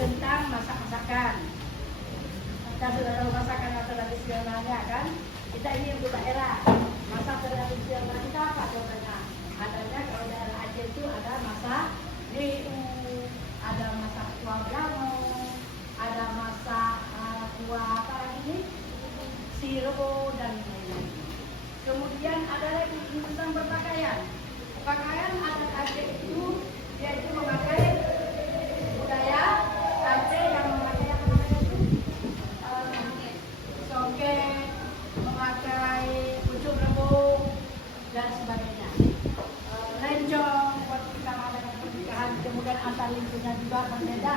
tentang masak-masakan. Kita sudah tahu masakan tradisionalnya kan? Kita ini untuk daerah. Masak tradisional kita apa contohnya? Adanya kalau daerah Aceh itu ada masak ada masak kuah jamu, ada masak kuah apa lagi nih? Siro dan lain-lain. Kemudian ada lagi tentang berpakaian. Pakaian adat Aceh itu dia itu memakai budaya Aceh yang memakai apa namanya itu soket, memakai pucuk rebung dan sebagainya. Lencong buat kita mengadakan pernikahan, kemudian antar lingkungan juga berbeda.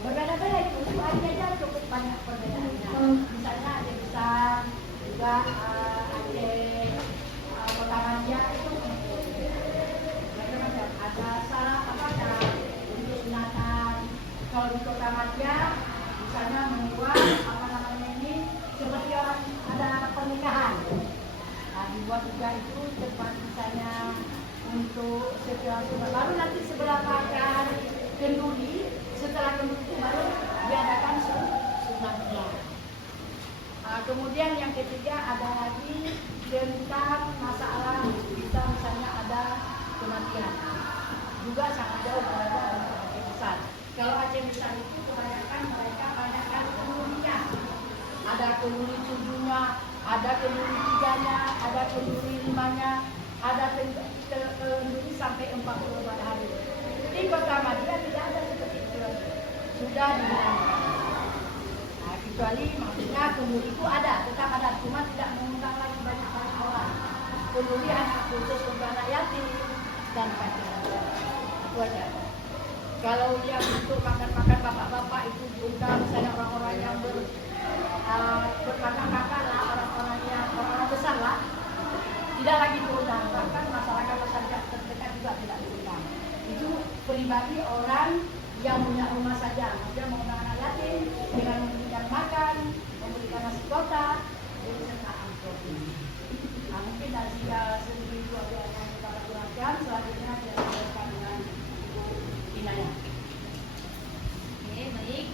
Berbeda-beda itu aja cukup banyak perbedaannya. Misalnya Aceh besar juga Aceh Kota Raja itu macam-macam. Ada sarap apa ada untuk sunatan. Kalau di Kota Raja misalnya membuat apa namanya ini seperti orang ada pernikahan. Nah, dibuat juga itu tempat misalnya untuk situasi baru nanti seberapa kali kenduri, setelah kenduri itu baru diadakan sunatnya. Kemudian yang ketiga ada lagi tentang masalah kita misalnya ada kematian, juga sangat jauh berbeda dengan Aceh besar. Kalau Aceh besar itu kebanyakan mereka banyakkan kendurinya, ada kenduri 7-nya, ada kenduri 3-nya, ada kenduri 5-nya, ada kenduri sampai 40 hari. Di Kota Madia tidak ada seperti itu, sudah dihilangkan. Nah, kecuali maksudnya kenduri itu ada, tetap ada, cuma tidak mengundang lagi banyak-banyak orang. Kenduri hanya khusus untuk anak yatim dan macam-macam. Itu aja. Kalau yang untuk makan-makan bapak-bapak itu diundang misalnya orang-orang yang berkakak-kakak lah, orang-orang besar lah, tidak lagi diundang. Bahkan masyarakat terdekat juga tidak diundang. Itu pribadi orang yang punya rumah saja, dia mengundang anak yatim dengan memberikan makan, memberikan nasi kotak, jadi serta angkot. Nah, mungkin dari segi itu ada yang kita lakukan. Selanjutnya kita lanjutkan dengan Ibu Inaya. Oke, baik.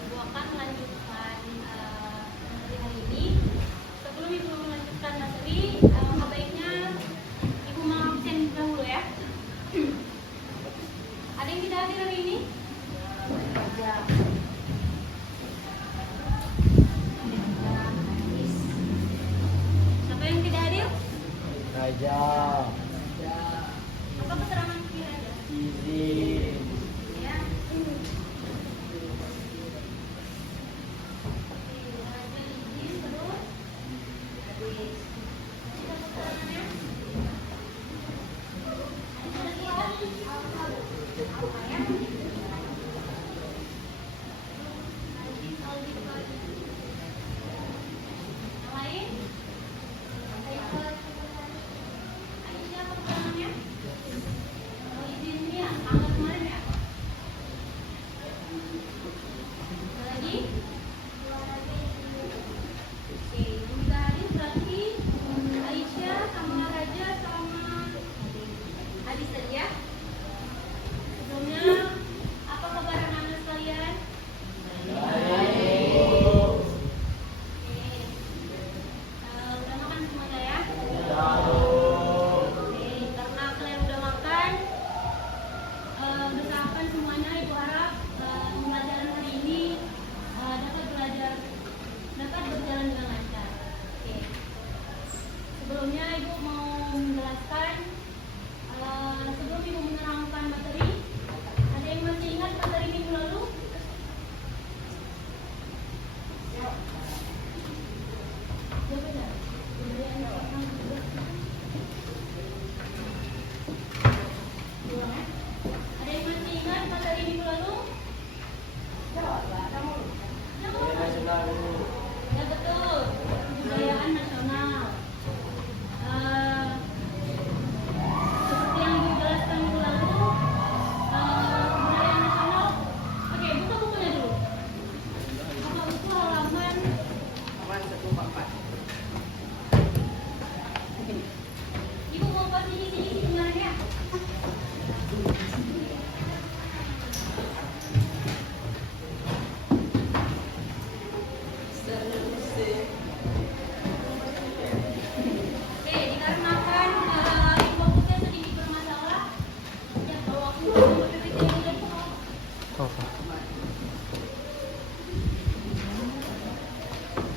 Ibu akan melanjutkan materi hari ini. Sebelum Ibu melanjutkan materi, baiknya Ibu mau absen dahulu ya. Ada yang tidak hadir hari ini? Ya. Siapa yang tidak hadir? Raja. Apa keterangan Raja? Izin. Ya. Raja izin terus. Habis. Kita keterangannya. Apa ya? Yang lain?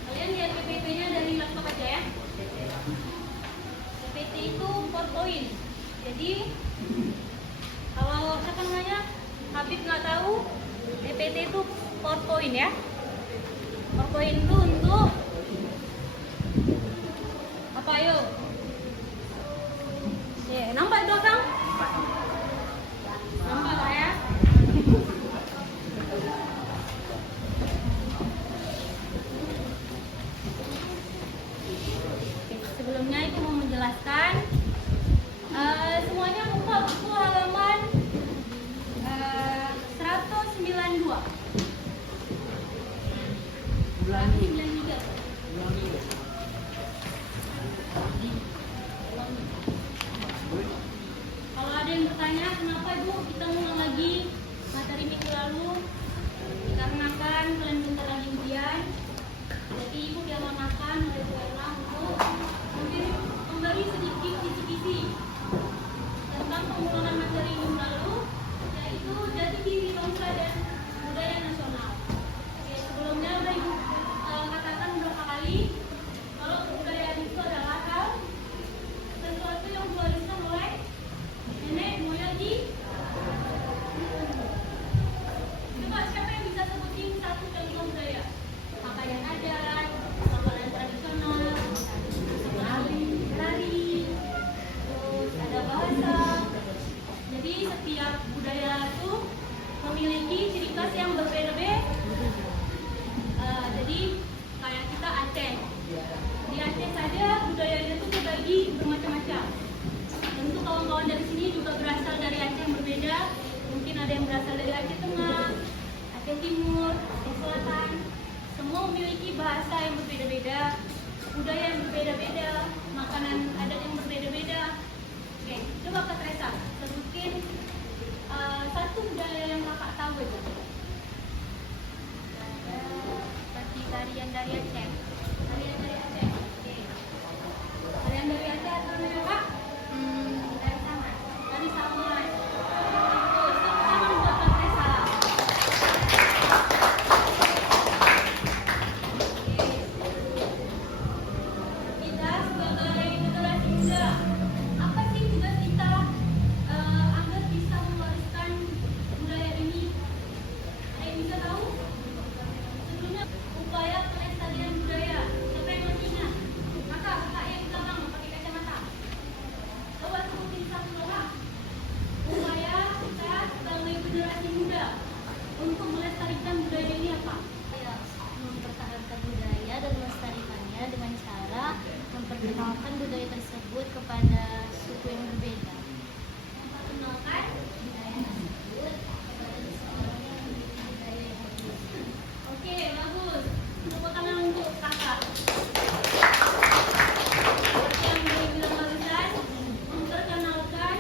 Kalian lihat PPT-nya dari laptop aja ya. PPT itu PowerPoint. Jadi kalau siapa namanya Habib nggak tahu, PPT itu PowerPoint ya. PowerPoint itu untuk apa ayo? Nampak di belakang? Nampak lah ya. Sebelumnya itu mau menjelaskan semuanya buka buku halaman 192. Ulangi. 93. Ulangi. Kalau ada yang bertanya kenapa ibu kita ngulang lagi materi minggu lalu, dikarenakan kalian bentar lagi ujian, jadi ibu diamanahkan oleh Bu Erna untuk mungkin memberi sedikit kisi-kisi tentang pengulangan materi minggu lalu, yaitu jati diri bangsa dan budaya nasional. Oke, sebelumnya udah ibu katakan beberapa kali kalau kebudayaan itu adalah hal sesuatu yang diwariskan oleh nenek moyang di. Coba siapa yang bisa sebutin satu contoh budaya? Pakaian adat, makanan tradisional, tari, terus ada bahasa. Jadi setiap budaya itu memiliki ciri khas yang berbeda-beda. Jadi kayak kita Aceh. Di Aceh saja budayanya itu terbagi bermacam-macam. Tentu kawan-kawan dari sini juga berasal dari Aceh yang berbeda. Mungkin ada yang berasal dari Aceh Tengah, Aceh Timur, Aceh Selatan. Semua memiliki bahasa yang berbeda-beda, budaya yang berbeda-beda, makanan adat yang berbeda-beda. Oke, coba Kak Teresa sebutin satu budaya yang kakak tahu itu. Seperti tarian dari Aceh. Tarian dari Aceh. Oke. Tarian dari Aceh atau namanya Kak? Dari Saman. Dari Saman. Terus tepuk tangan buat Kak Teresa. Kita sebagai generasi muda, apa sih tugas kita agar bisa mewariskan budaya ini? Ada yang bisa tahu? Sebelumnya upaya pelestarian budaya. Siapa yang masih ingat? Kakak yang di belakang pakai kacamata. Coba sebutin satu orang. Upaya kita sebagai generasi muda untuk melestarikan budaya ini apa? Ya, mempertahankan budaya dan melestarikannya dengan cara memperkenalkan budaya tersebut kepada suku yang berbeda. Memperkenalkan budaya tersebut kepada seseorang yang memiliki budaya yang berbeda. Oke, bagus. Tepuk tangan untuk kakak. Yang dibilang barusan, memperkenalkan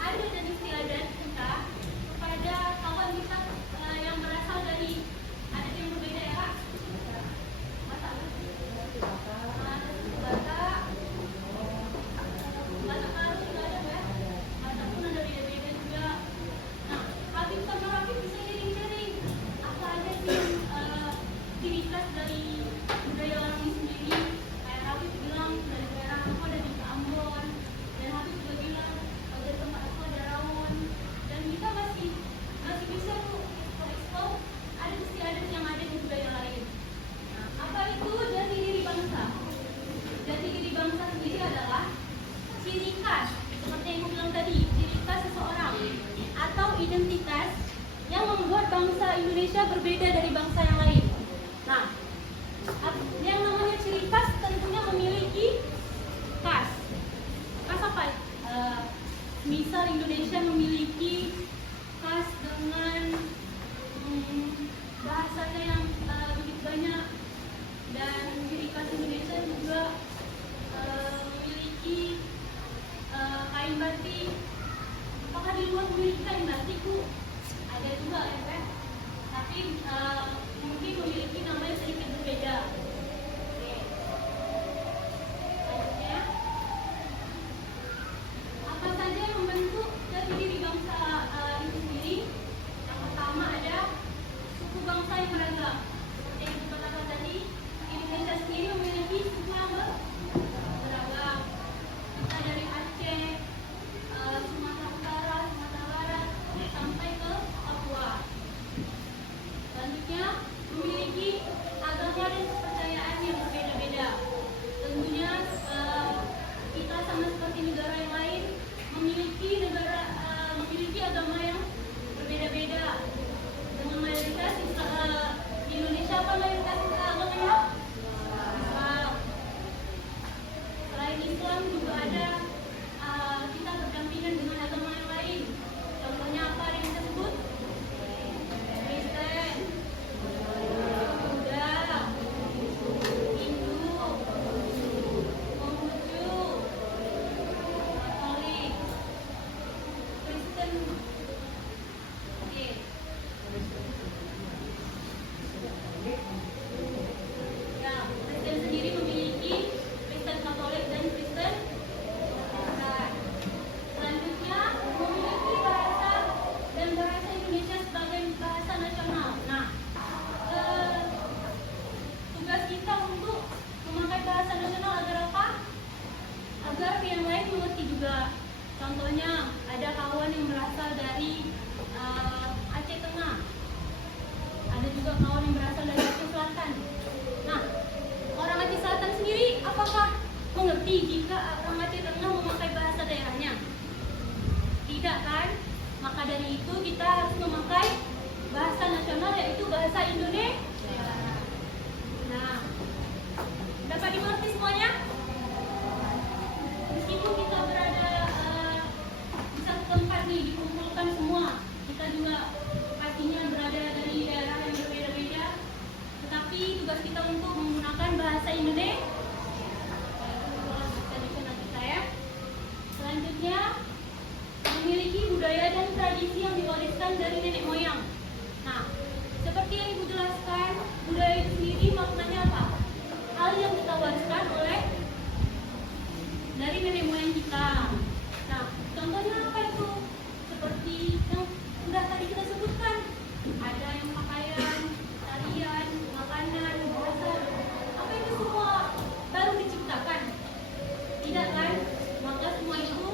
adat dan istiadat kita kepada kawan kita yang berasal dari adat yang berbeda ya Kak. Batak. Batak. Batak Karo juga ada ya. Batak pun ada beda-beda juga. Nah, Habib sama Habib bisa sharing-sharing apa aja sih ciri khas dari budaya orang ini sendiri. Kayak Habib bilang dari daerah aku ada di Ambon, dan Habib juga bilang dari tempat aku ada rawon, dan kita masih bisa tuh explore ada istiadat yang ada di budaya lain. Nah, apa itu jati diri bangsa? Jati diri bangsa sendiri adalah ciri khas, seperti yang aku bilang tadi, ciri khas seseorang atau identitas yang membuat bangsa Indonesia berbeda dari bangsa yang lain. Nah, yang namanya ciri khas tentunya memiliki khas. Khas apa? Misal Indonesia memiliki khas dengan bahasanya yang begitu banyak, dan ciri khas Indonesia juga memiliki kain batik. Apakah di luar memiliki kain batik, Bu? Ada juga ya kan? Tapi mungkin memiliki nama yang sedikit berbeda. Oke. Selanjutnya, apa saja yang membentuk jati diri bangsa itu sendiri? Yang Kristen. Oke. Ya, Kristen sendiri memiliki Kristen Katolik dan Kristen Protestan. Selanjutnya memiliki bahasa dan bahasa Indonesia sebagai bahasa nasional. Nah, tugas kita untuk memakai bahasa nasional agar apa? Agar yang lain mengerti juga. Contohnya ada kawan yang berasal dari Aceh Tengah, ada juga kawan yang berasal dari Aceh Selatan. Nah, orang Aceh Selatan sendiri apakah mengerti jika orang Aceh Tengah memakai bahasa daerahnya? Tidak kan? Maka dari itu kita harus memakai bahasa nasional, yaitu bahasa Indonesia. Nah, dapat dimengerti semuanya? Meskipun kita berada di satu tempat nih, dikumpulkan semua, kita juga pastinya berada dari daerah yang berbeda-beda, tetapi tugas kita untuk menggunakan bahasa Indonesia. Kita ya. Selanjutnya, memiliki budaya dan tradisi yang diwariskan dari nenek moyang. Nah, seperti yang Ibu jelaskan, budaya itu sendiri maknanya apa? Hal yang kita wariskan oleh dari nenek moyang kita. Nah, contohnya apa itu? Seperti yang sudah tadi kita sebutkan, ada yang pakaian, tarian, makanan, bahasa. Apa itu semua baru diciptakan? Tidak kan? Maka semua itu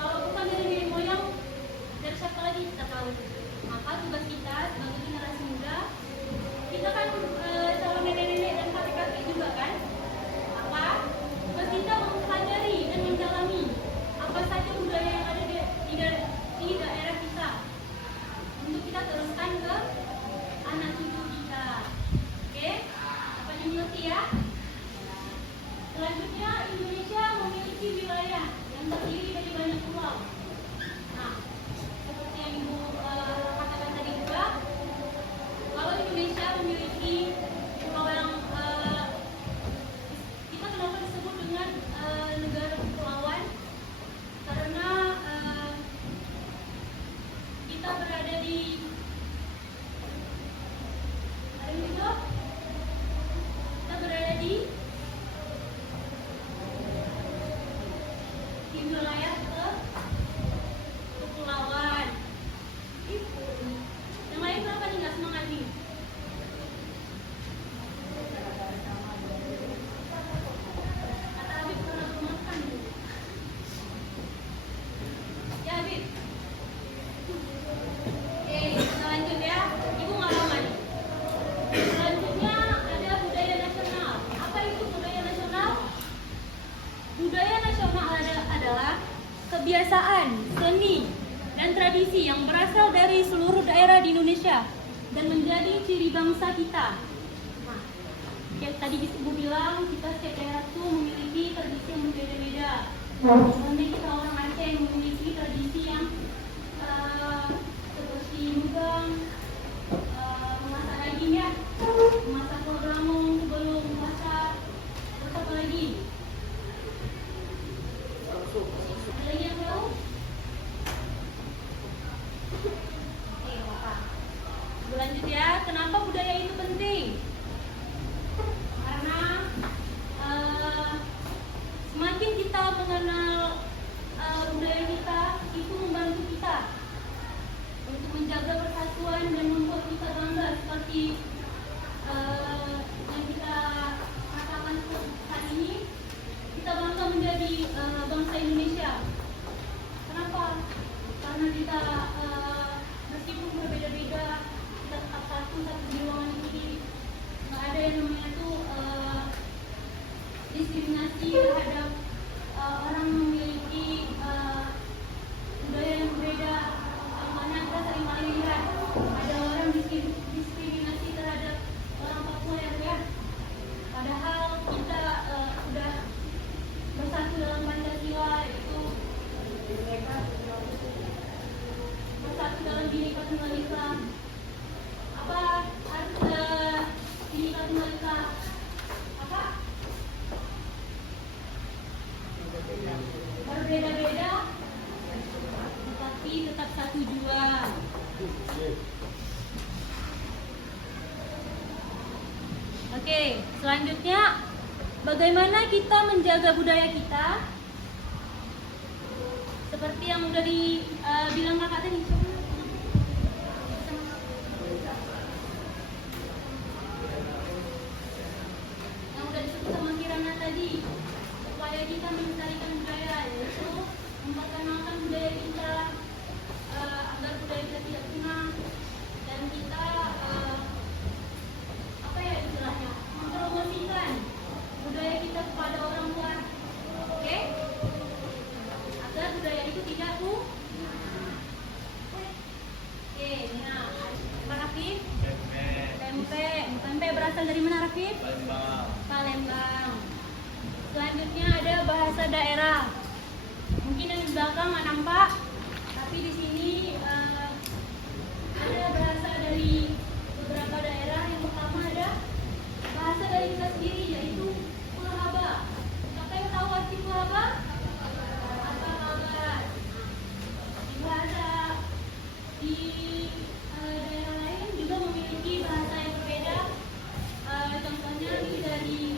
kalau bukan dari nenek moyang, dari siapa lagi kita tahu? Maka tugas kita sebagai generasi muda, kita kan calon nenek-nenek dan kakek-kakek juga kan? Maka tugas kita mempelajari dan mendalami apa saja budaya yang ada di daerah kita, untuk kita teruskan ke anak cucu kita. Oke? Apa dimengerti ya? Selanjutnya, Indonesia memiliki wilayah yang terdiri dari banyak pulau. Nah, seperti yang Ibu katakan tadi juga, kalau Indonesia memiliki pulau yang kita kenapa disebut dengan negara kepulauan? Karena kita berada di wilayah kepulauan. Yang lain kenapa nih nggak semangat nih? Kata Habib pernah makan. Ya Habib. Oke, kita lanjut ya. Ibu nggak lama nih. Selanjutnya ada budaya nasional. Apa itu budaya nasional? Budaya nasional adalah kebiasaan, seni, dan tradisi yang berasal dari seluruh daerah di Indonesia dan menjadi ciri bangsa kita. Nah, kayak tadi Ibu bilang, kita setiap daerah itu memiliki tradisi yang berbeda-beda. Nanti kita orang Aceh memiliki tradisi yang seperti mugang, memasak daging ya, memasak programung sebelum masak. Terus apa lagi? Ada lagi yang tahu? Oke, Bapak. Berlanjut ya, kenapa budaya itu penting? Karena semakin kita mengenal budaya kita, itu membantu kita untuk menjaga persatuan dan membuat kita bangga seperti yang kita rasakan saat ini. Kita bangga menjadi bangsa Indonesia. Kenapa? Karena kita meskipun berbeda-beda, kita tetap satu di ruangan ini. Nggak ada yang namanya tuh diskriminasi terhadap orang memiliki budaya yang berbeda. Contohnya kita sering kali lihat ada orang diskriminasi terhadap orang Papua ya. Padahal kita sudah bersatu dalam Pancasila, itu bersatu dalam Bhinneka Tunggal Ika. Apa harus Bhinneka Tunggal Ika? Apa? Berbeda-beda, tetapi Oke, selanjutnya bagaimana kita menjaga budaya kita? Seperti yang udah dibilang kakak tadi. Yang udah disebut sama Kirana tadi, supaya kita melestarikan budaya, yaitu memperkenalkan budaya kita agar budaya kita tidak punah dan kita apa ya istilahnya, mempromosikan budaya kita kepada orang luar, oke? Agar budaya itu tidak punah. Oke, nah, Pak Rafif. Tempe berasal dari mana, Rafif? Palembang. Selanjutnya ada bahasa daerah. Mungkin yang di belakang nggak nampak, tapi di sini ada bahasa dari beberapa daerah. Yang pertama ada bahasa dari kita sendiri, yaitu Purhaba. Siapa yang tahu arti Purhaba? Apa kabar? Di bahasa di daerah lain juga memiliki bahasa yang berbeda. Contohnya ini dari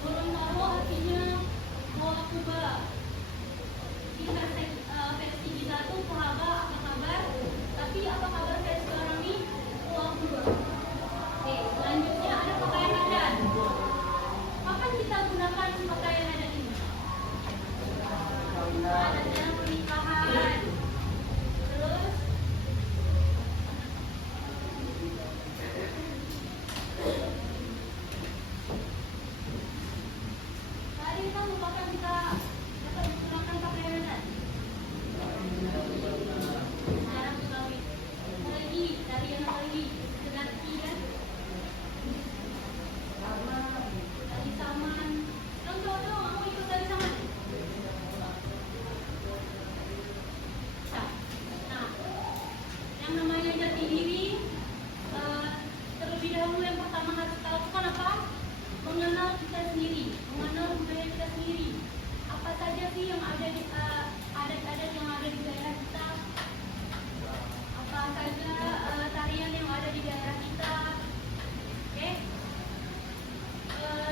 Gorontalo, artinya Hoa Kuba. Di versi kita tuh Purhaba apa kabar? Tapi apa kabar versi orang ini Hoa Kuba. Oke, selanjutnya ada pakaian adat. Kapan kita gunakan pakaian adat ini? Ada dalam pernikahan. Terus hari kita merupakan kita dapat menggunakan pakaian adat. Sekarang Betawi. Lagi dari yang lagi sedaki kan? Dari Saman. Contoh dong, aku ikut dari Saman. Nah, yang namanya jati diri, terlebih dahulu yang pertama harus kita lakukan apa? Mengenal kita sendiri, mengenal budaya kita sendiri. Apa saja sih yang ada di adat-adat yang ada di daerah kita? Apa saja tarian yang ada di daerah kita? Oke?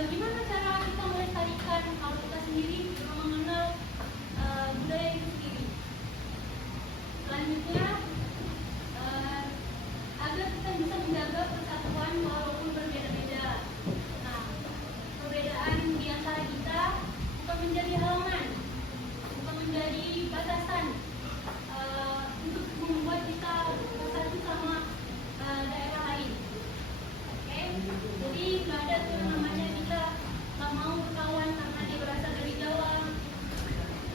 Gimana cara kita melestarikan kalau kita sendiri juga mengenal budaya itu sendiri? Selanjutnya, agar kita bisa menjaga persatuan walaupun berbeda-beda. Nah, perbedaan di antara kita bukan menjadi halangan, bukan menjadi batasan untuk membuat kita bersatu sama daerah lain. Oke, jadi nggak ada tuh yang namanya kita nggak mau berkawan karena dia berasal dari Jawa.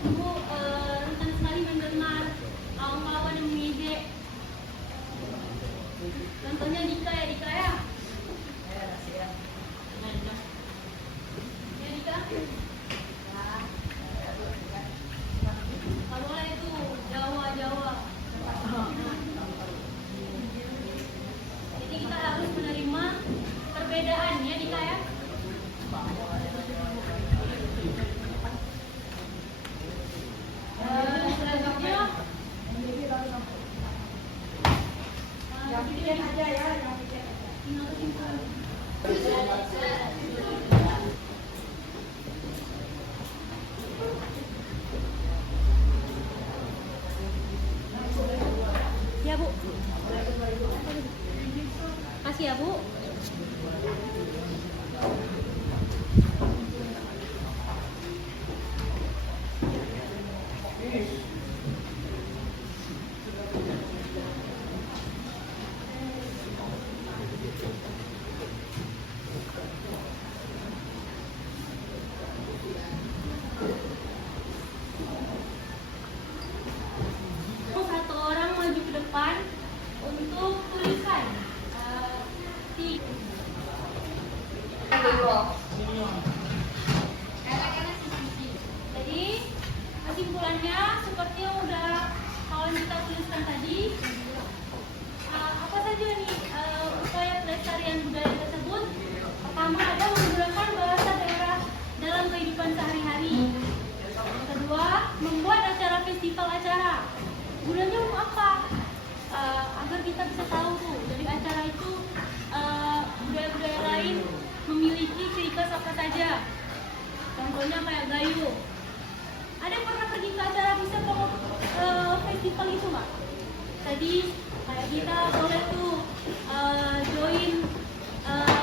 Ibu rentan sekali mendengar kawan-kawan yang mengejek. Contohnya Dika ya, Dika ya. Ya Dika. Kalau boleh itu Jawa. Jadi kita harus menerima perbedaan ya Dika ya. Selanjutnya Yang bikin aja ya, yang bikin. tinggal kesimpulan. Ya Bu. Kasih ya Bu. Satu orang maju ke depan untuk tulisan si jadi kesimpulannya seperti yang udah kawan kita tuliskan tadi, apa saja nih upaya pelestarian budaya tersebut? Pertama ada menggunakan bahasa daerah dalam kehidupan sehari-hari. Yang kedua, membuat acara festival acara. Gunanya untuk apa? kita bisa tahu tuh dari acara itu budaya-budaya lain memiliki ciri khas apa saja. Contohnya kayak Gayo. Ada yang pernah pergi ke acara bisa festival itu nggak? Tadi kayak kita boleh tuh join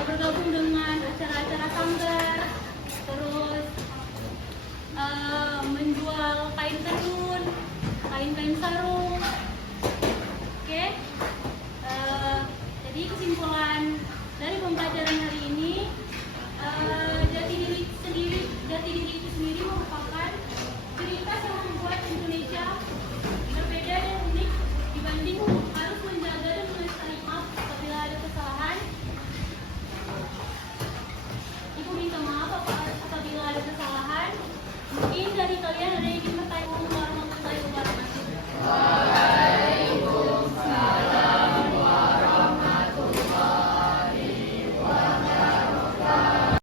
bergabung dengan acara-acara sanggar, terus menjual kain tenun, kain-kain sarung.